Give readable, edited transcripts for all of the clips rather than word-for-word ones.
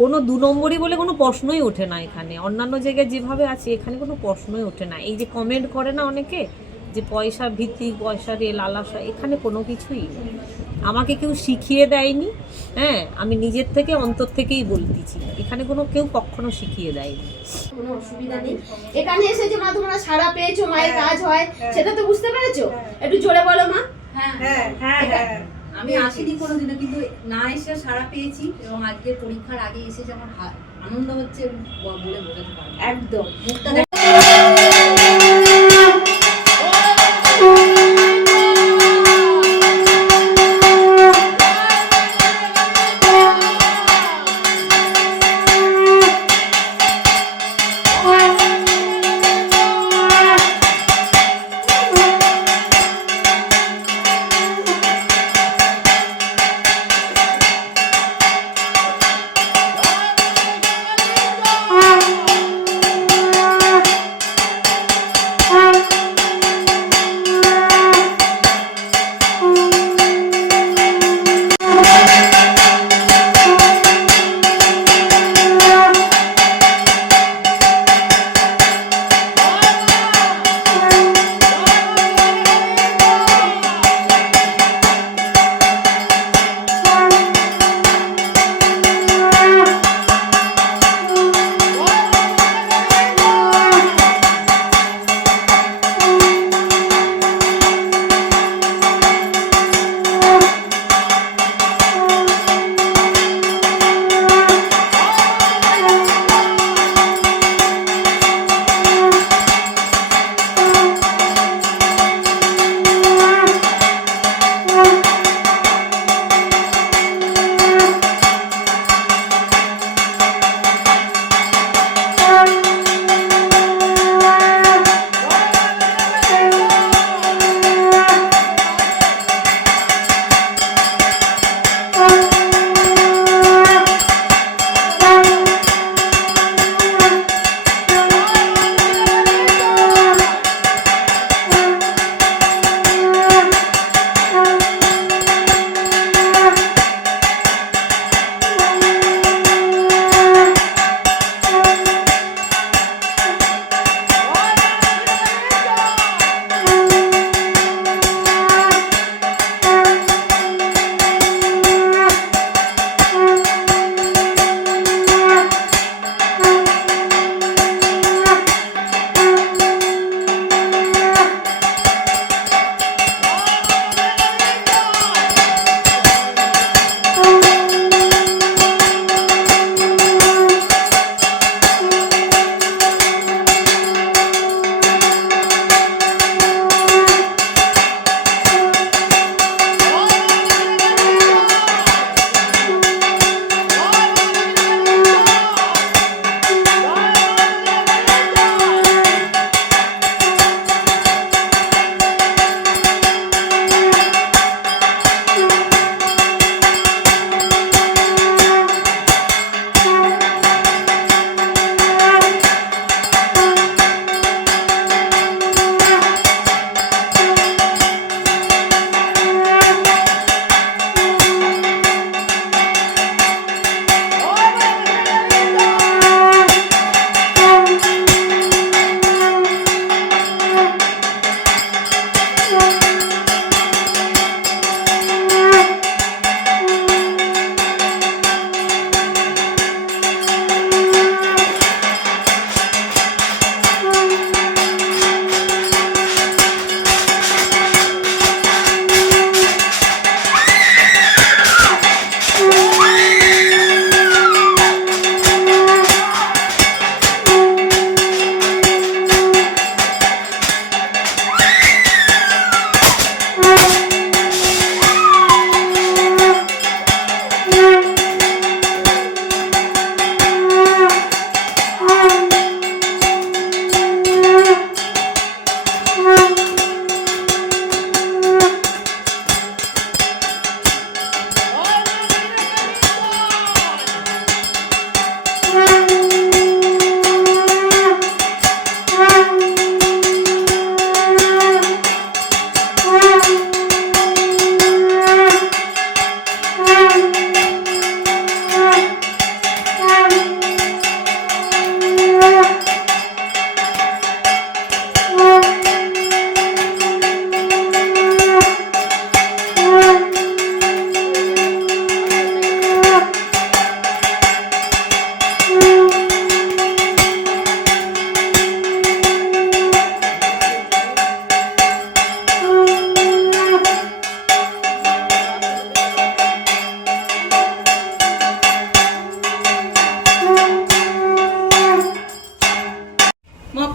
কোনো 2 নম্বরই বলে কোনো প্রশ্নই ওঠে না এখানে। অন্যান্য জায়গায় যেভাবে আছে এখানে কোনো প্রশ্নই ওঠে না। এই যে কমেন্ট করে না অনেকে যে পয়সা ভিত্তিক, পয়সার লালসা, এখানে কোনো কিছুই নেই। আমাকে কেউ শিখিয়ে দেয়নি, হ্যাঁ, আমি নিজের থেকে অন্তর থেকেই বলতেছি, এখানে কোনো কেউ কখনো শিখিয়ে দেয়নি। কোনো অসুবিধা নেই। এখানে এসে যে মা তোমরা সাড়া পেয়েছো, মায়ের কাজ হয় সেটা তো বুঝতে পেরেছো? একটু জোরে বলো মা। হ্যাঁ হ্যাঁ হ্যাঁ, আমি আসিনি কোনোদিনও, কিন্তু না এসে সাড়া পেয়েছি এবং আজকে পরীক্ষার আগে এসে যে আমার আনন্দ হচ্ছে বলে বোঝাতে পারবো না। একদম মুখটা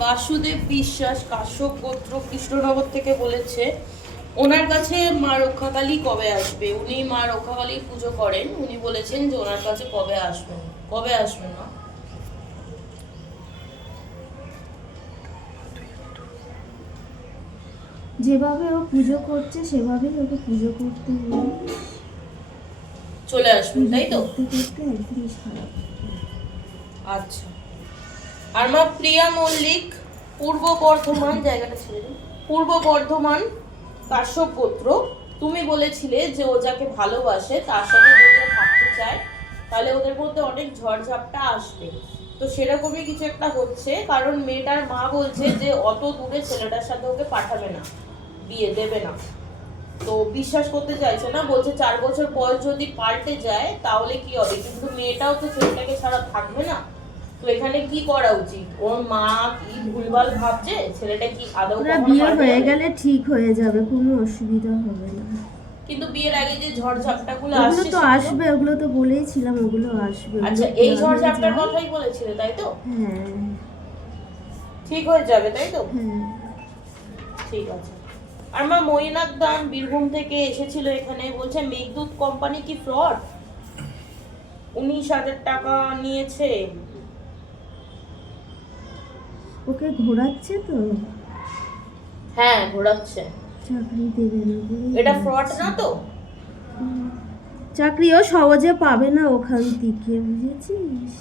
বাসুদেব বিশ্বাস কাশ্যপ গোত্র কৃষ্ণনগর থেকে বলেছে ওনার কাছে মা রক্ষাকালী কবে আসবে। উনি মা রক্ষাকালী পুজো করেন, উনি বলেছেন যে ওনার কাছে কবে আসবেন না। যেভাবে ও পুজো করছে সেভাবেই ওকে পুজো করতে বলি। চলে আসবেন তাই তো? করতে করতে একদিন খারাপ। আচ্ছা। আর মা প্রিয়া মল্লিক পূর্ব বর্ধমান, জায়গাটা ছেড়ে দিন, পূর্ব বর্ধমান কাশ্যপ গোত্র। তুমি বলেছিলে যে ও যাকে ভালোবাসে তার সাথে যদি ও থাকতে চায় তাহলে ওদের মধ্যে অনেক ঝড়ঝাপটা আসবে। তো সেরকমই কিছু একটা হচ্ছে, কারণ মেয়েটার মা বলছে যে অত দূরে ছেলেটার সাথে ওকে পাঠাবে না, বিয়ে দেবে না। তো বিশ্বাস করতে চাইছে না, বলছে 4 বছর পর যদি পাল্টে যায় তাহলে কি হবে, কিন্তু মেয়েটাও তো ছেলেটাকে ছাড়া থাকবে না। তো এখানে কি করা উচিত? ওর মা কি ভুলভাল ভাবছে? ছেলেটা কি আদৌ ওরা কখনো বিয়ে পাল্টে হয়ে যাবে? গেলে ঠিক হয়ে যাবে, কোনো অসুবিধা হবে না। কিন্তু বিয়ের আগে যে ঝড়ঝাপটা গুলো ওগুলো আসছে তো আসবে, ওগুলো তো বলেইছিলাম ওগুলো আসবে। আচ্ছা, ওগুলো এই ঠিক ঝড়ঝাপটার হয়ে কথাই বলেছিলে তাই তো? হ্যাঁ ঠিক হয়ে যাবে তাই তো? হ্যাঁ। ঠিক আছে। আর মা মৈনাক দান বীরভূম থেকে এসেছিল এখানে, বলছে মেঘদূত কোম্পানি কি ফ্রড, 19,000 টাকা নিয়েছে। ওকে ঘোরাচ্ছে তো, হ্যাঁ ঘোরাচ্ছে। চাকরি দেবে না বলে এটা ফ্রড না তো? চাকরিও সহজে পাবে না ওখান থেকে, বুঝেছিস?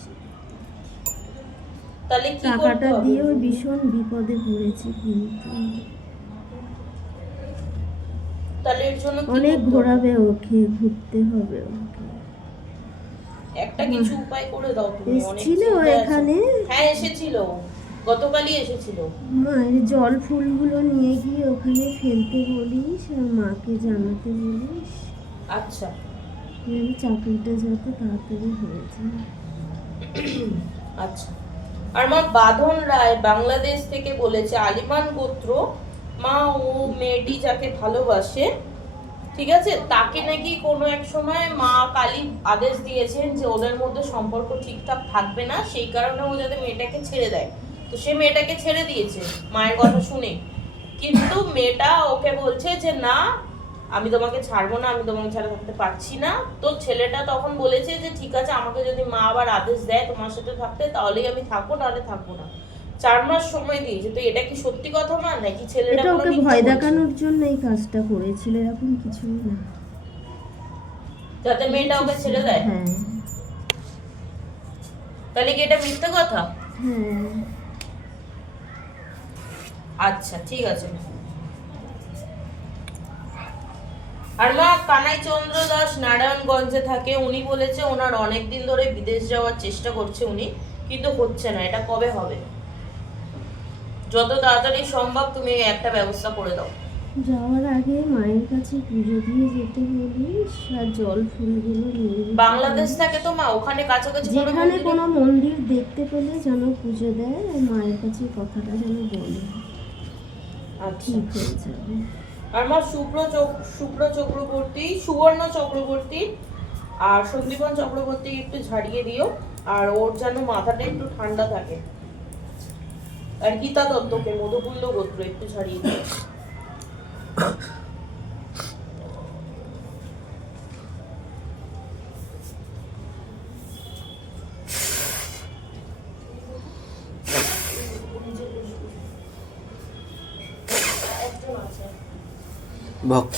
তাহলে কি করতে টাকাটা হবে? দিয়ে ওই ভীষণ বিপদে পড়েছে, কিন্তু তাহলে এর জন্য কি অনেক করতে হবে? ঘোরাবে ওকে, ঘুরতে হবে ওকে। একটা কিছু উপায় করে দাও তুমি, অনেক এসেছিল চিন্তায় আছি। এখানে? হ্যাঁ এসেছিল, গতকালই এসেছিল। মায়ের জল ফুলগুলো নিয়ে গিয়ে ওখানে ফেলতে বলিস আর মাকে জানাতে বলিস, আচ্ছা যেন চাকরিটা যাতে তাড়াতাড়ি হয়ে যায়। আচ্ছা। আর মা বাঁধন রায় বাংলাদেশ থেকে বলেছে আলিমান গোত্র, মা ও মেয়েটি যাকে ভালোবাসে, ঠিক আছে, তাকে নাকি কোনো এক সময় মা কালী আদেশ দিয়েছেন যে ওদের মধ্যে সম্পর্ক ঠিকঠাক থাকবে না, সেই কারণে ও যাতে মেয়েটাকে ছেড়ে দেয়। তো সে মেয়েটাকে ছেড়ে দিয়েছে মায়ের কথা শুনে, কিন্তু মেয়েটা ওকে বলছে যে না আমি তোমাকে ছাড়বো না, আমি তোমাকে ছাড়া থাকতে পারছি না। তো ছেলেটা তখন বলেছে যে ঠিক আছে, আমাকে যদি মা আবার আদেশ দেয় তোমার সাথে থাকতে তাহলেই আমি থাকবো, নাহলে থাকবো না। 4 মাস সময় দিয়েছে। তো এটা কি সত্যি কথা মা, নাকি ছেলেটা এটা কোনো ওকে মিথ্যে ভয় বলছে? দেখানোর জন্য এই কাজটা করেছিল, এরকম কিছুই না। যাতে মেয়েটা ওকে ছেড়ে দেয়? হ্যাঁ তাহলে কি এটা মিথ্যে কথা? হ্যাঁ। আচ্ছা ঠিক আছে। আর মা কানাই চন্দ্র দাস নারায়ণগঞ্জে থাকে, উনি বলেছে ওনার অনেক দিন ধরে বিদেশ যাওয়ার চেষ্টা করছে উনি, কিন্তু হচ্ছে না। এটা কবে হবে? যত তাড়াতাড়ি সম্ভব তুমি একটা ব্যবস্থা করে দাও। যাওয়ার আগে মায়ের কাছে পুজো দিয়ে যেতে বলিস আর জল ফুলগুলো নিয়ে যেতে বাংলাদেশ বলিস। থাকে তো মা, ওখানে কাছাকাছি কোনো যেখানে মন্দিরে- কোনো মন্দির দেখতে পেলে যেন পুজো দেয় আর মায়ের কাছে কথাটা যেন বলে, আচ্ছা। ঠিক হয়ে যাবে। আর মা শুভ্র চক্রবর্তী, সুবর্ণ চক্রবর্তী আর সন্দীপন চক্রবর্তী একটু ঝাড়িয়ে দিও, আর ওর যেন মাথাটা একটু ঠান্ডা থাকে। আর গীতা দত্তকে মধুকুল্ল গোত্র একটু ঝাড়িয়ে দিও। ভক্ত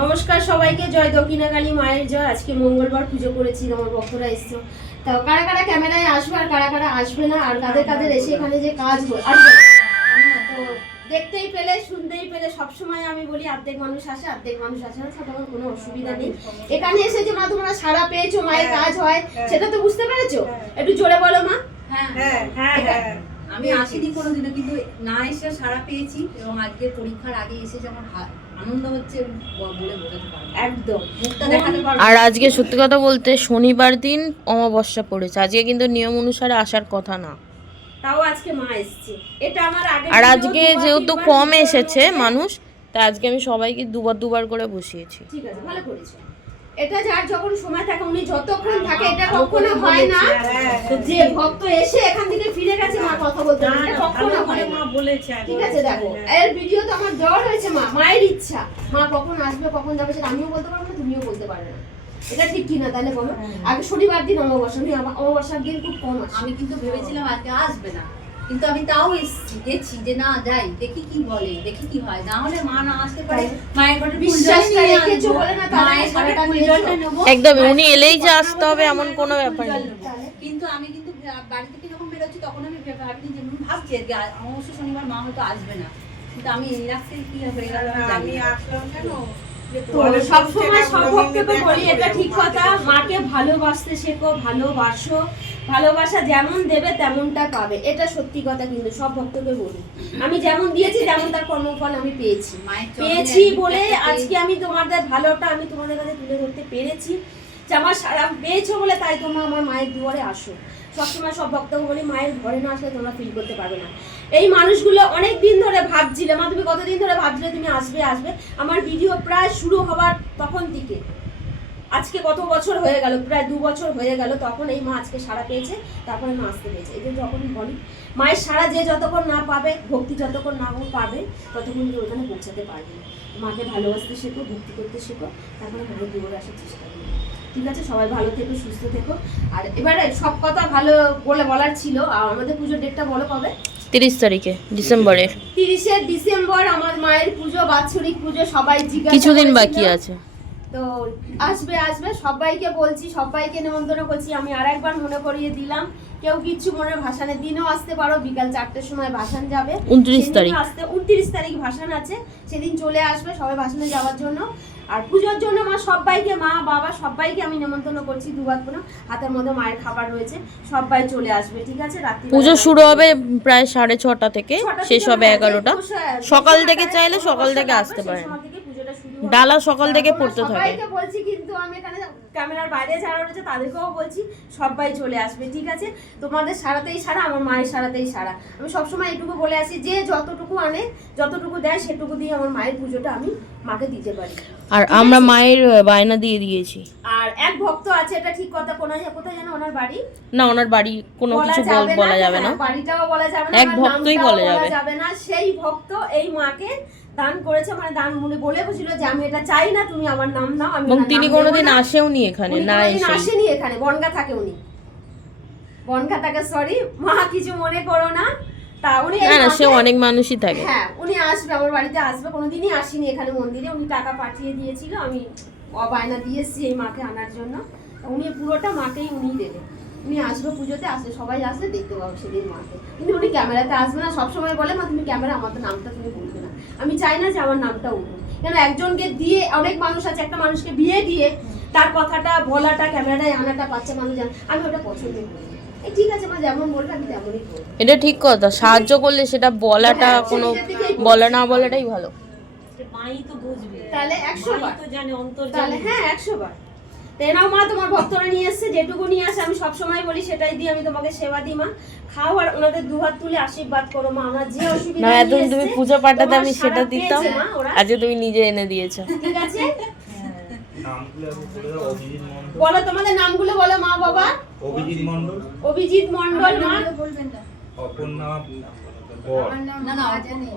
নমস্কার সবাইকে, জয় দক্ষিণাকালী মায়ের জয়। আজকে মঙ্গলবার পুজো করেছি, আমার ভক্তরা এসছে। তো কারা কারা ক্যামেরায় আসবে আর কারা কারা আসবে না, আর কাদের কাদের এসে এখানে যে কাজ আসবে না। তো দেখতেই পেলে শুনতেই পেলে সবসময় আমি বলি অর্ধেক মানুষ আসে অর্ধেক মানুষ আসে না, সেটা কোনো অসুবিধা নেই। এখানে এসে যে মা তোমরা সাড়া পেয়েছো, মায়ের কাজ হয়, সেটা তো বুঝতে পেরেছো? একটু জোরে বলো মা। হ্যাঁ হ্যাঁ হ্যাঁ, আমি আসিনি কোনোদিনও, কিন্তু না এসে সাড়া পেয়েছি এবং আজকে পরীক্ষার আগে এসে যেমন আনন্দ হচ্ছে বলে বোঝাতে পারবো না। একদম মুখটা দেখাতে পারবো আর আজকে সত্যি কথা বলতে শনিবার দিন অমাবস্যা পড়েছে, আজকে কিন্তু নিয়ম অনুসারে আসার কথা না। তাও আজকে মা এসছে, এটা আমার আগে। আর আজকে যেহেতু কম এসেছে মানুষ, তাই আজকে আমি সবাইকে দুবার করে বসিয়েছি। ঠিক আছে, ভালো করেছো। এটা যার যখন সময় থাকে, উনি যতক্ষণ থাকে, এটা কখনো হয় না যে ভক্ত এসে এখান থেকে ফিরে গেছে মা কথা বলতে, এটা কখনো হয় না। ঠিক আছে, দেখো এর ভিডিও তো আমার দেওয়া রয়েছে। মায়ের ইচ্ছা, মা কখন আসবে কখন যাবে সেটা আমিও বলতে পারবো না, তুমিও বলতে পারবে না। এটা ঠিক কি না তাহলে বলো? আগে শনিবার দিন অমাবস্যা, আমি অমাবস্যার দিন খুব কম আসি। আমি কিন্তু ভেবেছিলাম আজকে আসবে না, কিন্তু আমি তাও এসেছি, গেছি যে না যাই, দেখি কি বলে, দেখি কি হয়। না হলে মা না আসতে পারে, মায়ের ঘরে বিশ্বাসটা রেখেছো বলে না, তাহলে মায়ের ঘরে সারাটা ফুলজলটা নেবো। একদম উনি এলেই যে আসতে হবে এমন কোনো ব্যাপার নেই। কিন্তু আমি কিন্তু বাড়ি থেকে যখন বেরোচ্ছি তখন আমি ভাবিনি যে ভাবছি আজকে অবশ্য শনিবার মা হয়তো আসবে না, কিন্তু আমি রাখতে কি হয়ে গেল আমি আসলাম কেন? তো সবসময় সব ভক্তকে বলি এটা ঠিক কথা, মাকে ভালোবাসতে শেখো, ভালোবাসো, ভালোবাসা যেমন দেবে তেমনটা পাবে, এটা সত্যি কথা। কিন্তু সব ভক্তকে বলি, আমি যেমন দিয়েছি তেমন তার কর্মফল আমি পেয়েছি বলে আজকে আমি তোমাদের ভালোটা আমি তোমাদের কাছে তুলে ধরতে পেরেছি। যে আমার সারা পেয়েছো বলে তাই তোমরা আমার মায়ের দুয়ারে আসো। সবসময় সব ভক্তকে বলি, মায়ের ঘরে না আসলে তোমরা ফিল করতে পারবে না। এই মানুষগুলো অনেক দিন ধরে ভাবছিলে, মা তুমি কতদিন ধরে ভাবছিলে তুমি আসবে আসবে। আমার ভিডিও প্রায় শুরু হওয়ার তখন থেকে আজকে কত বছর হয়ে গেল, প্রায় 2 বছর হয়ে গেল, তখন এই মা আজকে সাড়া পেয়েছে, তারপরে মা আসতে পেয়েছে। এই যে যখন বলি মায়ের সাড়া যে যতক্ষণ না পাবে, ভক্তি যতক্ষণ না পাবে, ততক্ষণ কেউ ওখানে পৌঁছাতে পারবে না। মাকে ভালোবাসতে শেখো, ভক্তি করতে শেখো, তারপরে মায়ের দূরে আসার চেষ্টা করো। ঠিক আছে, সবাই ভালো থেকো, সুস্থ থেকো। আর এবারে সব কথা ভালো বলার ছিল। আর আমাদের পুজোর ডেটটা বলো কবে? 30 তারিখে ডিসেম্বরের। 30শে ডিসেম্বর আমার মায়ের পুজো, বাৎসরিক পুজো। সবাই জিজ্ঞাসা কিছুদিন করেছিল। বাকি আছে। তো আসবে আসবে, সবাইকে বলছি, সবাইকে নিমন্ত্রণ করছি। আমি আরেকবার মনে করিয়ে দিলাম, কেউ কিচ্ছু মনে, ভাসানের দিনও আসতে পারো, বিকাল 4টের সময় ভাসান যাবে। 29 সেদিনও তারিখ। আসতে, 29 তারিখ ভাসান আছে, সেদিন চলে আসবে সবাই ভাসানে যাওয়ার জন্য। আর পুজোর জন্য মা সবাইকে, মা বাবা সবাইকে আমি নিমন্ত্রণ করছি। দুবার কোনো হাতের মধ্যে মায়ের খাবার রয়েছে, সবাই চলে আসবে, ঠিক আছে? রাত্রি পুজো শুরু হবে প্রায় 6:30 থেকে, শেষ হবে 11টা। সকাল থেকে চাইলে সকাল থেকে আসতে পারেন। ডালা সকাল থেকে পড়তে থাকে। সবাইকে বলছি, কিন্তু আমি এখানে ক্যামেরার বাইরে যারা রয়েছে তাদেরকেও বলছি, সবাই চলে আসবে, ঠিক আছে? তোমাদের সারাতেই সারা, আমার মায়ের সারাতেই সারা। আমি সবসময় এইটুকু বলে আসি, যে যতটুকু আনে, যতটুকু দেয়, সেটুকু দিয়ে আমার মায়ের পুজোটা আমি মাকে দিতে পারি। আর আমরা মায়ের বায়না দিয়ে দিয়েছি। আর এক ভক্ত আছে, এটা ঠিক কথা, কোথায় যেন ওনার বাড়ি, না ওনার বাড়ি কোনো কিছু বলা যাবে না, বাড়িটাও বলা যাবে না, এক ভক্তই বলা যাবে না। সেই ভক্ত এই মাকে দান করেছে, মানে দান মনে বলে বলছিল যে আমি এটা চাই না, তুমি আমার নাম নাও। আমি এবং তিনি কোনোদিন আসেওনি এখানে, উনি না কোনোদিন এসে আসেনি এখানে, বনগা থাকে উনি, বনগা থাকে, সরি মা, কিছু মনে করো না। তা উনি না না, সে অনেক মানুষই থাকে। হ্যাঁ, উনি আসবে, আমার বাড়িতে আসবে। কোনোদিনই আসেনি এখানে মন্দিরে, উনি টাকা পাঠিয়ে দিয়েছিল, আমি বায়না দিয়ে এসেছি এই মাকে আনার জন্য। উনি পুরোটা মাকেই উনি দেবে। উনি আসবে পুজোতে, আসলে সবাই আসলে দেখতে পাবো সেদিন মাকে, কিন্তু উনি ক্যামেরাতে আসবে না। সবসময় বলে, মা তুমি ক্যামেরা, আমার তো নামটা তুমি বলবে না। আমি চাই না যে আমার নামটা উঠুক, কেন একজনকে দিয়ে, অনেক মানুষ আছে, একটা মানুষকে বিয়ে দিয়ে তার কথাটা বলাটা, ক্যামেরাটায় আনাটা, বাচ্চা মানুষ জানে, আমি ওটা পছন্দ করি। এই ঠিক আছে মা, যেমন বলবে আমি তেমনই করবো। এটা ঠিক কথা, সাহায্য করলে সেটা বলাটা কোনো বলা না বলাটাই ভালো। মাই তো বুঝবে, তাহলে 100 বার তো জানে অন্তর তাহলে, হ্যাঁ 100 বার। তেনাও মা, তোমার ভক্তরা নিয়ে এসছে, যেটুকু নিয়ে আসে আমি সবসময় বলি সেটাই দিয়ে আমি তোমাকে সেবা দিই মা। খাও আর ওনাদের দুহাত তুলে আশীর্বাদ করো মা। আমার যে অসুবিধা না এতদিন তুমি পুজো পাঠাতে, আমি সেটা দিতাম, মা ওরা, আজকে তুমি নিজে এনে দিয়েছো। ঠিক আছে? বলো তোমাদের নামগুলো বলো মা বাবা। অভিজিৎ মণ্ডল, অভিজিৎ মণ্ডল মা, অপর্ণা কর, না না জানি।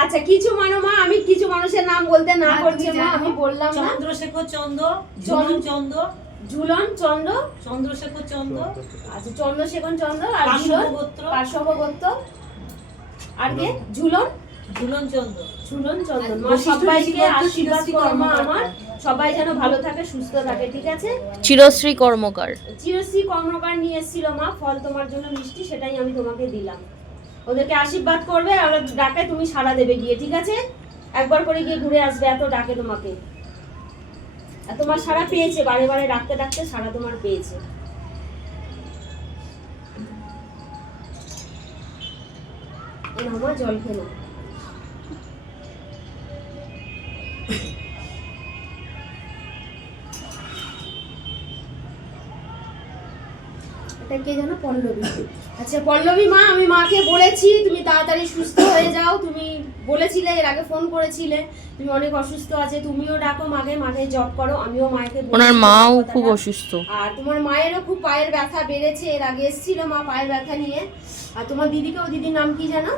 আচ্ছা কিছু মানো মা, আমি কিছু মানুষের নাম বলতে না করছি মা, আমি বললাম না। চন্দ্রশেখর চন্দ্র, ঝুলন চন্দ্র, ঝুলন চন্দ্র, চন্দ্রশেখর চন্দ্র, আচ্ছা চন্দ্রশেখর চন্দ্র, আর ঝুলন গোত্র, পার্শ্বব গোত্র, আর কে? ঝুলন, ঝুলন চন্দ্র, ঝুলন চন্দন। মা সবাইকে আশীর্বাদ করো মা আমার, সবাই যেন ভালো থাকে, সুস্থ থাকে, ঠিক আছে? চিরশ্রী কর্মকার। চিরশ্রী কর্মকার নিয়ে এসেছিল মা, ফল তোমার জন্য মিষ্টি, সেটাই আমি তোমাকে দিলাম। ওদেরকে আশীর্বাদ করবে, আর ডাকে তুমি সাড়া দেবে গিয়ে, ঠিক আছে? একবার করে গিয়ে ঘুরে আসবে, এত ডাকে তোমাকে। আর তোমার সাড়া পেয়েছে, বারে বারে ডাকতে ডাকতে সাড়া তোমার পেয়েছে। মা জল খেয়ে নাও। এটা কে জানো? পল্লবী। আচ্ছা পল্লবী মা, আমি মাকে বলেছি তুমি তাড়াতাড়ি সুস্থ হয়ে যাও। তুমি বলেছিলে, এর আগে ফোন করেছিলে, তুমি অনেক অসুস্থ আছে, তুমিও ডাকো মাকে, মাকে জব করো। আমিও মাকে বলেছি ওনার মাও কথাটা। খুব অসুস্থ। আর তোমার মায়েরও খুব পায়ের ব্যথা বেড়েছে, এর আগে এসেছিল মা পায়ের ব্যথা নিয়ে। আর তোমার দিদিকেও, দিদির নাম কি জানো?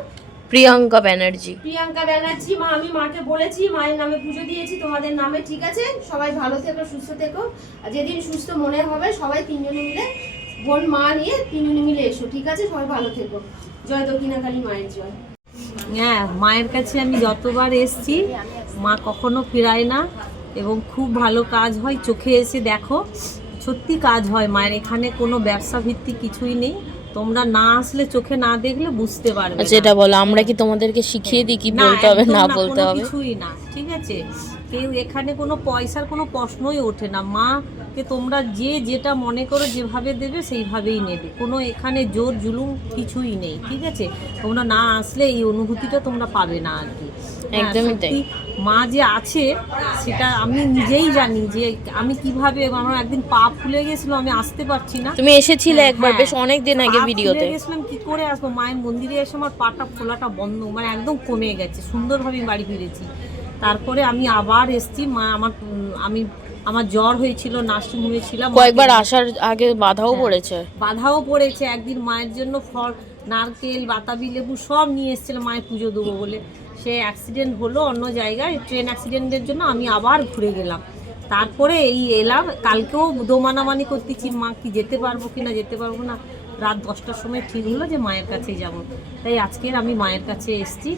প্রিয়াঙ্কা ব্যানার্জি। প্রিয়াঙ্কা ব্যানার্জি। মা আমি মাকে বলেছি, মায়ের নামে পুজো দিয়েছি তোমাদের নামে, ঠিক আছে? সবাই ভালো থেকো, সুস্থ থেকো। আর যেদিন সুস্থ মনে হবে সবাই তিনজনে মিলে, বোন মা নিয়ে তিনজনে মিলে এসো, ঠিক আছে? সবাই ভালো থেকো। জয় দক্ষিণাকালী মায়ের জয়। হ্যাঁ মায়ের কাছে আমি যতবার এসেছি মা কখনো ফিরায় না, এবং খুব ভালো কাজ হয়। চোখে এসে দেখো, সত্যি কাজ হয় মায়ের এখানে, কোনো ব্যবসা ভিত্তিক কিছুই নেই। তোমরা না আসলে, চোখে না দেখলে বুঝতে পারবে আচ্ছা এটা বলো, আমরা কি তোমাদেরকে শিখিয়ে দিই কি বলতে হবে একদম না বলতে কোনো হবে? কিছুই না, ঠিক আছে? কেউ এখানে কোনো পয়সার কোনো প্রশ্নই ওঠে না। মাকে তোমরা যে যেটা মনে করো যেভাবে দেবে সেইভাবেই নেবে, কোনো এখানে জোর জুলুম কিছুই নেই, ঠিক আছে? তোমরা না আসলে এই অনুভূতিটা তোমরা পাবে না আর কি। হ্যাঁ, একদমই তাই। সত্যি মা যে আছে সেটা আমি নিজেই জানি, যে আমি কিভাবে, আমার একদিন পা ফুলে গেছিল, আমি আসতে পারছি না। তুমি এসেছিলে একবার, হ্যাঁ, বেশ অনেক দিন আগে পা ফুলে ভিডিওতে। গেছিলাম, কি করে আসবো? মায়ের মন্দিরে এসে আমার পাটা ফোলাটা বন্ধ, মানে একদম কমে গেছে, সুন্দরভাবে বাড়ি ফিরেছি। তারপরে আমি আবার এসেছি। মা আমার জ্বর হয়েছিল, নার্সিংহোমে ছিলাম, কয়েকবার আসার আগে বাধাও হ্যাঁ। পড়েছে। বাধাও পড়েছে। একদিন মায়ের জন্য ফল, নারকেল, বাতাবি লেবু সব নিয়ে এসেছিলাম মায়ের পুজো দেবো বলে। সে অ্যাক্সিডেন্ট হলো অন্য জায়গায়, ট্রেন অ্যাক্সিডেন্টের জন্য আমি আবার ঘুরে গেলাম। তারপরে এই এলাম, কালকেও দোমানামানি করতেছি মা কি যেতে পারবো কি না, যেতে পারবো না। রাত 10টার সময় ঠিক হলো যে মায়ের কাছে যাব, তাই আজকের আমি মায়ের কাছে এসেছি।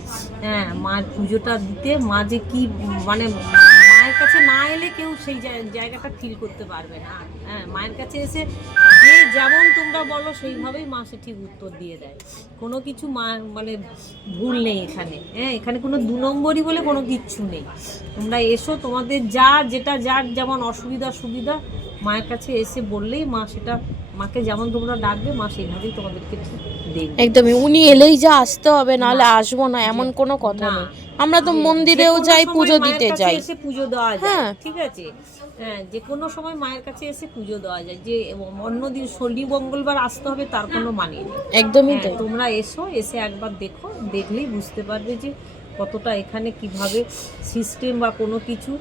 হ্যাঁ, মায়ের পুজোটা দিতে। মা যে কি মানে মায়ের কাছে না এলে কেউ সেই জায়গাটা ফিল করতে পারবে না। হ্যাঁ, মায়ের কাছে এসে যে যেমন তোমরা বলো সেইভাবেই মা সে ঠিক উত্তর দিয়ে দেয়। কোনো কিছু মা মানে ভুল নেই এখানে। হ্যাঁ, এখানে কোনো 2 নম্বরই বলে কোনো কিচ্ছু নেই। তোমরা এসো, তোমাদের যার যেমন অসুবিধা সুবিধা মায়ের কাছে এসে বললেই মা সেটা, মাকে যেমন তোমরা ডাকবে মা সেইভাবেই তোমাদেরকে ঠিক দেবে। একদমই, উনি এলেই যা আসতে হবে, নাহলে আসবো না এমন কোনো কথা না। নেই। আমরা তো মন্দিরেও যে কোনো যাই, সময় পুজো মায়ের দিতে কাছে যাই। এসে পুজো দেওয়া যায়, হ্যাঁ। ঠিক আছে। হ্যাঁ, যে কোনো সময় মায়ের কাছে এসে পুজো দেওয়া যায়। যে অন্যদিন শনি মঙ্গলবার আসতে হবে তার কোনো মানে নেই। একদমই হ্যাঁ, তাই। তোমরা এসো, এসে একবার দেখো, দেখলেই বুঝতে পারবে যে কতটা এখানে কিভাবে সিস্টেম বা কোনো কিছু,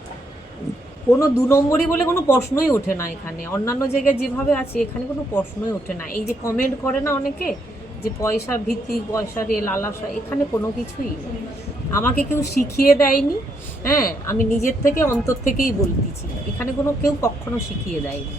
কোনো 2 নম্বরই বলে কোনো প্রশ্নই ওঠে না এখানে। অন্যান্য জায়গায় যেভাবে আছে এখানে কোনো প্রশ্নই ওঠে না। এই যে কমেন্ট করে না অনেকে যে পয়সা ভিত্তিক, পয়সার লালাসা, এখানে কোনো কিছুই নেই। আমাকে কেউ শিখিয়ে দেয়নি। হ্যাঁ, আমি নিজের থেকে অন্তর থেকেই বলতেছি, এখানে কোনো কেউ কখনো শিখিয়ে দেয়নি।